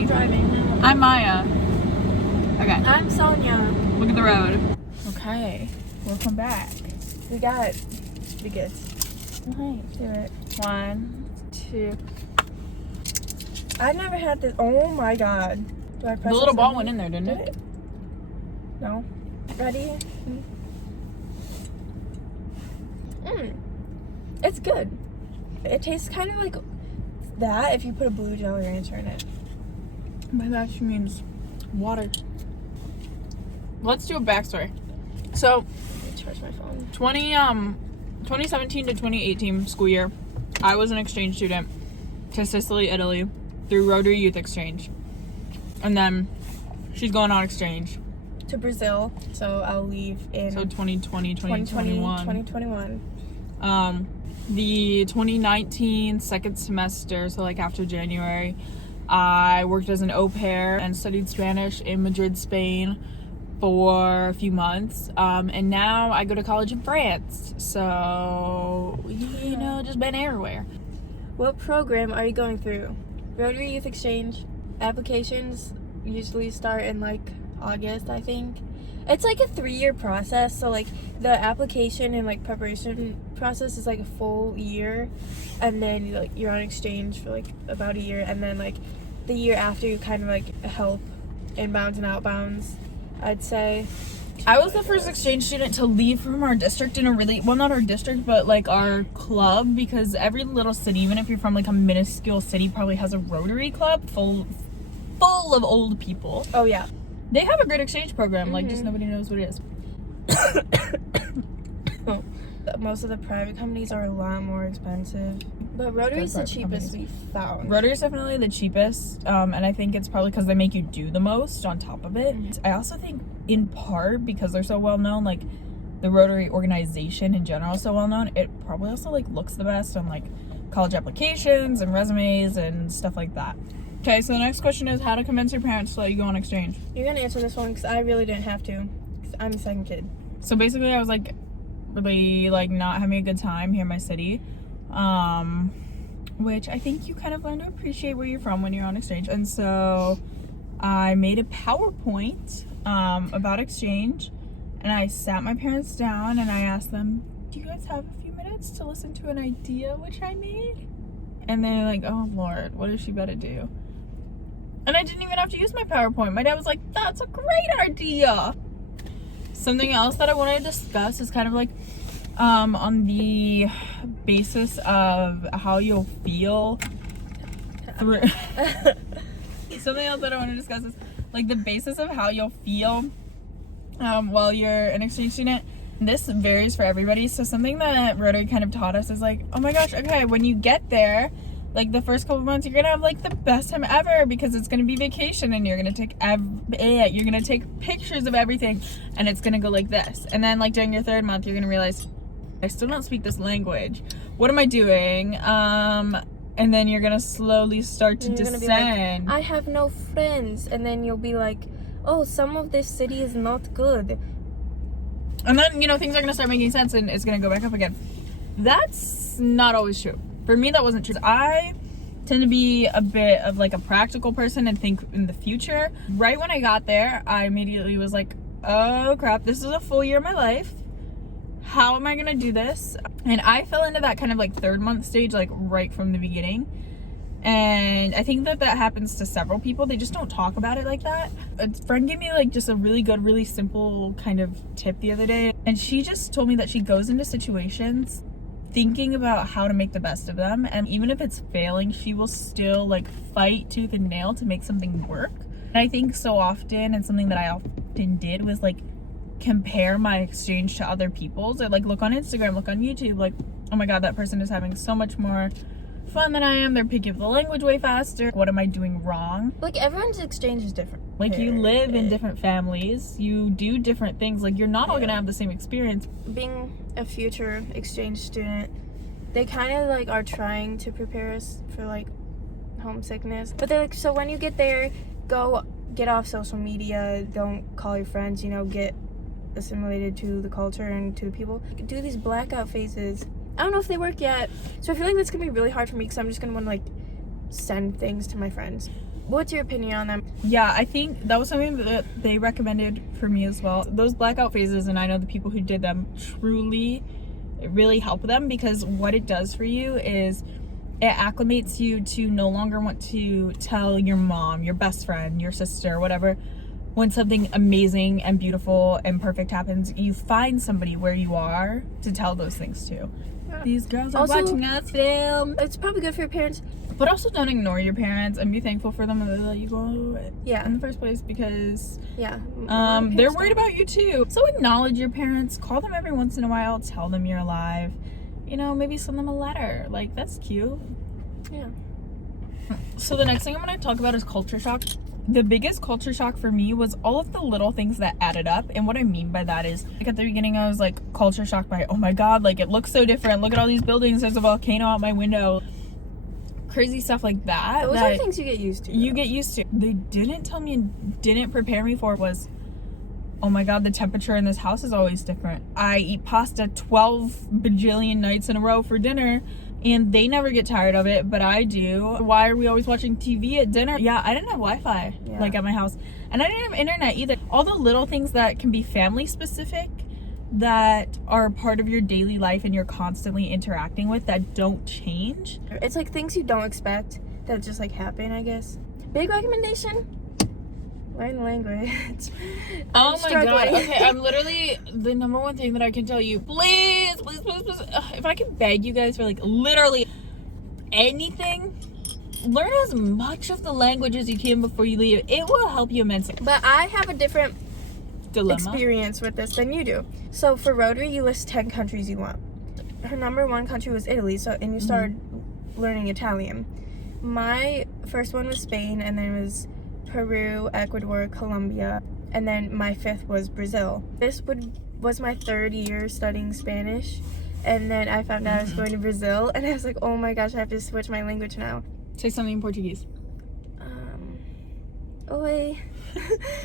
I'm driving. I'm Maya. Okay. I'm Sonia. Look at the road. Okay. Welcome back. We got biggest. Okay, do it. 1, 2. I've never had this. Oh my god. Do I press The little ball went in there, didn't it? No. Ready? It's good. It tastes kind of like that if you put a blue Jolly Rancher in it. By that she means water. Let's do a backstory. So, Let me charge my phone. 2017 to 2018 school year, I was an exchange student to Sicily, Italy, through Rotary Youth Exchange. And then she's going on exchange. To Brazil, so I'll leave in So 2020, 2021. 2021. The 2019 second semester, so like after January, I worked as an au pair and studied Spanish in Madrid, Spain for a few months. And now I go to college in France. So, you know, just been everywhere. What program are you going through? Rotary Youth Exchange applications usually start in like August, I think. It's like a 3-year process, so like the application and like preparation process is like a full year, and then like you're on exchange for like about a year, and then like the year after you kind of like help inbounds and outbounds, I'd say. I was the first exchange student to leave from our district in a really, well, not our district, but like our club, because every little city, even if you're from like a minuscule city, probably has a Rotary club full of old people. Oh yeah. They have a great exchange program, like just nobody knows what it is. Oh, most of the private companies are a lot more expensive, but Rotary is the cheapest we found. Rotary is definitely the cheapest, and I think it's probably because they make you do the most on top of it. I also think in part because they're so well known, like the Rotary organization in general is so well known, it probably also like looks the best on like college applications and resumes and stuff like that. Okay, so the next question is how to convince your parents to let you go on exchange. You're gonna answer this one because I really didn't have to, because I'm the second kid. So basically I was like really like not having a good time here in my city, which I think you kind of learn to appreciate where you're from when you're on exchange. And so I made a PowerPoint about exchange, and I sat my parents down and I asked them, do you guys have a few minutes to listen to an idea which I made? And they're like, oh Lord, what is she about to do? And I didn't even have to use my PowerPoint. My dad was like, that's a great idea. Something else that I wanted to discuss is kind of like on the basis of how you'll feel through something else that I want to discuss is like the basis of how you'll feel while you're an exchange student. This varies for everybody. So something that Rotary kind of taught us is like, oh my gosh, okay, when you get there, like the first couple months, you're gonna have like the best time ever because it's gonna be vacation and you're gonna take pictures of everything, and it's gonna go like this. And then like during your 3rd month, you're gonna realize, I still don't speak this language. What am I doing? And then you're gonna slowly start to descend. Like, I have no friends, and then you'll be like, oh, some of this city is not good. And then, you know, things are gonna start making sense and it's gonna go back up again. That's not always true. For me, that wasn't true. I tend to be a bit of like a practical person and think in the future. Right when I got there, I immediately was like, oh crap, this is a full year of my life. How am I gonna do this? And I fell into that kind of like 3rd month stage, like right from the beginning. And I think that happens to several people. They just don't talk about it like that. A friend gave me like just a really good, really simple kind of tip the other day. And she just told me that she goes into situations thinking about how to make the best of them. And even if it's failing, she will still like fight tooth and nail to make something work. And I think so often, and something that I often did was like compare my exchange to other people's. I like look on Instagram, look on YouTube, like, oh my God, that person is having so much more fun than I am. They're picking up the language way faster. What am I doing wrong? Like everyone's exchange is different. Like you live in different families, you do different things. Like you're not all gonna have the same experience. Being a future exchange student, they kind of like are trying to prepare us for like homesickness. But they're like, so when you get there, go get off social media, don't call your friends, you know, get assimilated to the culture and to the people. Do these blackout phases. I don't know if they work yet, so I feel like that's gonna be really hard for me because I'm just gonna want to like send things to my friends. What's your opinion on them? Yeah, I think that was something that they recommended for me as well. Those blackout phases, and I know the people who did them truly, it really help them, because what it does for you is it acclimates you to no longer want to tell your mom, your best friend, your sister, whatever, when something amazing and beautiful and perfect happens. You find somebody where you are to tell those things to. These girls are Also, watching us film. It's probably good for your parents. But also don't ignore your parents and be thankful for them that they let you go Yeah. in the first place, because Yeah. they're worried about you too. So acknowledge your parents, call them every once in a while, tell them you're alive. You know, maybe send them a letter. Like, that's cute. Yeah. So the next thing I'm going to talk about is culture shock. The biggest culture shock for me was all of the little things that added up. And what I mean by that is, like, at the beginning I was like culture shocked by, oh my god, like, it looks so different. Look at all these buildings. There's a volcano out my window. Crazy stuff like that. Those are things you get used to. You get used to. They didn't tell me and didn't prepare me for was, oh my god, the temperature in this house is always different. I eat pasta 12 bajillion nights in a row for dinner, and they never get tired of it, but I do. Why are we always watching TV at dinner? Yeah, I didn't have Wi-Fi, like, at my house. And I didn't have internet either. All the little things that can be family specific, that are part of your daily life and you're constantly interacting with, that don't change. It's like things you don't expect that just like happen, I guess. Big recommendation: learn the language. Oh my god. struggling. Okay, I'm literally the number one thing that I can tell you. Please, if I can beg you guys for like literally anything, learn as much of the language as you can before you leave. It will help you immensely. But I have a different Dilemma. experience with this than you do. So for Rotary, you list 10 countries you want. Her number one country was Italy, so and you started learning Italian. My first one was Spain, and then it was Peru, Ecuador, Colombia, and then my fifth was Brazil. This was my third year studying Spanish, and then I found out I was going to Brazil, and I was like, oh my gosh, I have to switch my language now. Say something in Portuguese. Oi.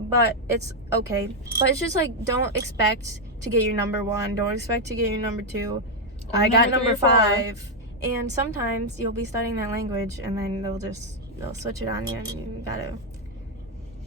But it's okay. But it's just like, don't expect to get your number one. Don't expect to get your number two. I got number 5. And sometimes you'll be studying that language and then they'll switch it on you, and you gotta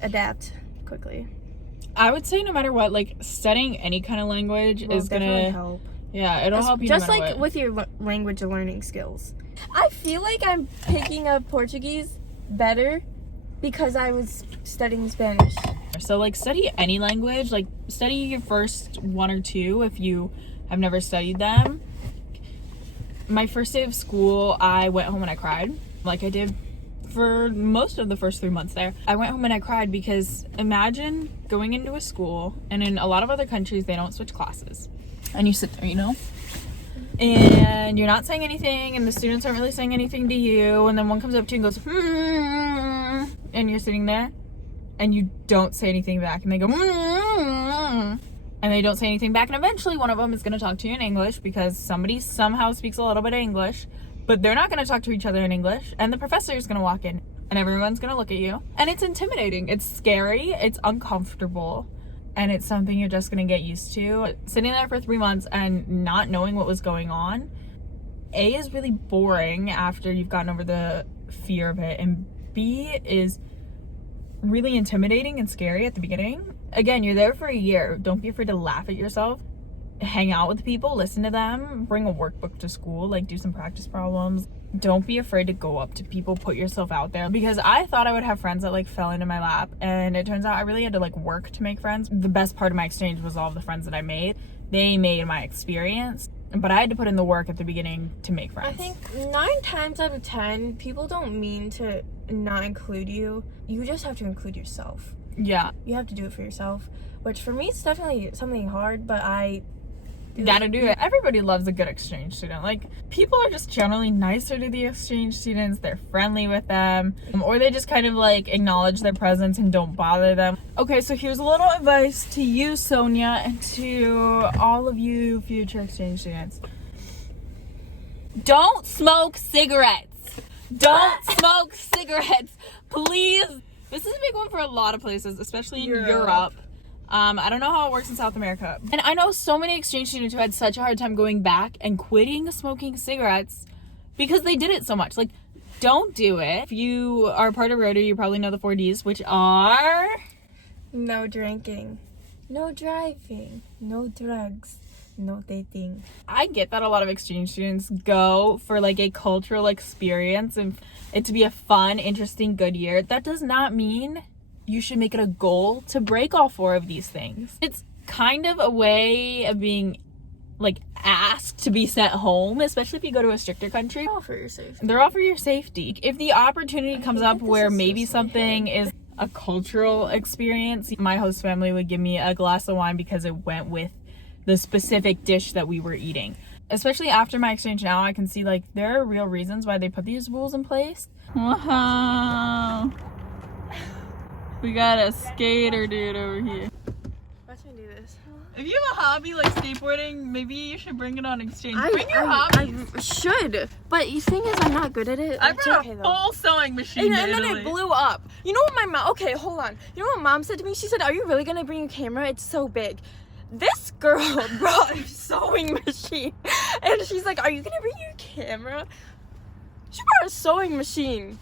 adapt quickly. I would say no matter what, like, studying any kind of language is definitely gonna help. Yeah, it'll help you Just no matter like what. with your language learning skills. I feel like I'm picking up Portuguese better because I was studying Spanish. So, like, study any language. Like, study your first 1 or 2 if you have never studied them. My first day of school, I went home and I cried, like I did for most of the first 3 months there. I went home and I cried because imagine going into a school, and in a lot of other countries, they don't switch classes. And you sit there, you know? And you're not saying anything, and the students aren't really saying anything to you, and then one comes up to you and goes, and you're sitting there, and you don't say anything back, and they go, and they don't say anything back, and eventually one of them is going to talk to you in English because somebody somehow speaks a little bit of English, but they're not going to talk to each other in English, and the professor is going to walk in, and everyone's going to look at you, and it's intimidating, it's scary, it's uncomfortable, and it's something you're just going to get used to. Sitting there for 3 months and not knowing what was going on, A, is really boring after you've gotten over the fear of it, and B, is really intimidating and scary at the beginning. Again, you're there for a year. Don't be afraid to laugh at yourself. Hang out with people, listen to them, bring a workbook to school, like do some practice problems. Don't be afraid to go up to people, put yourself out there, because I thought I would have friends that like fell into my lap, and it turns out I really had to like work to make friends. The best part of my exchange was all of the friends that I made. They made my experience, but I had to put in the work at the beginning to make friends. I think 9 times out of 10, people don't mean to not include you. You just have to include yourself. Yeah. You have to do it for yourself, which for me, it's definitely something hard, but I gotta do it. Everybody loves a good exchange student. Like, people are just generally nicer to the exchange students. They're friendly with them, or they just kind of like acknowledge their presence and don't bother them. Okay, so here's a little advice to you, Sonia, and to all of you future exchange students. Don't smoke cigarettes. Don't smoke cigarettes, please. This is a big one for a lot of places, especially in Europe. I don't know how it works in South America. And I know so many exchange students who had such a hard time going back and quitting smoking cigarettes because they did it so much. Like, don't do it. If you are part of Rotary, you probably know the 4Ds, which are... No drinking, no driving, no drugs, no dating. I get that a lot of exchange students go for like a cultural experience and it to be a fun, interesting, good year. That does not mean you should make it a goal to break all 4 of these things. It's kind of a way of being like asked to be sent home, especially if you go to a stricter country. All for your safety. They're all for your safety. If the opportunity comes up where maybe something is a cultural experience, my host family would give me a glass of wine because it went with the specific dish that we were eating. Especially after my exchange now, I can see like there are real reasons why they put these rules in place. Wow. We got a skater dude over here. Watch me do this. If you have a hobby like skateboarding, maybe you should bring it on exchange. Bring your I hobbies. should, but the thing is, I'm not good at it. I It's brought okay, a though. full sewing machine And to then Italy. it blew up. You know what my mom... Okay, hold on. You know what mom said to me? She said, are you really going to bring your camera? It's so big. This girl brought a sewing machine. And she's like, are you going to bring your camera? She brought a sewing machine.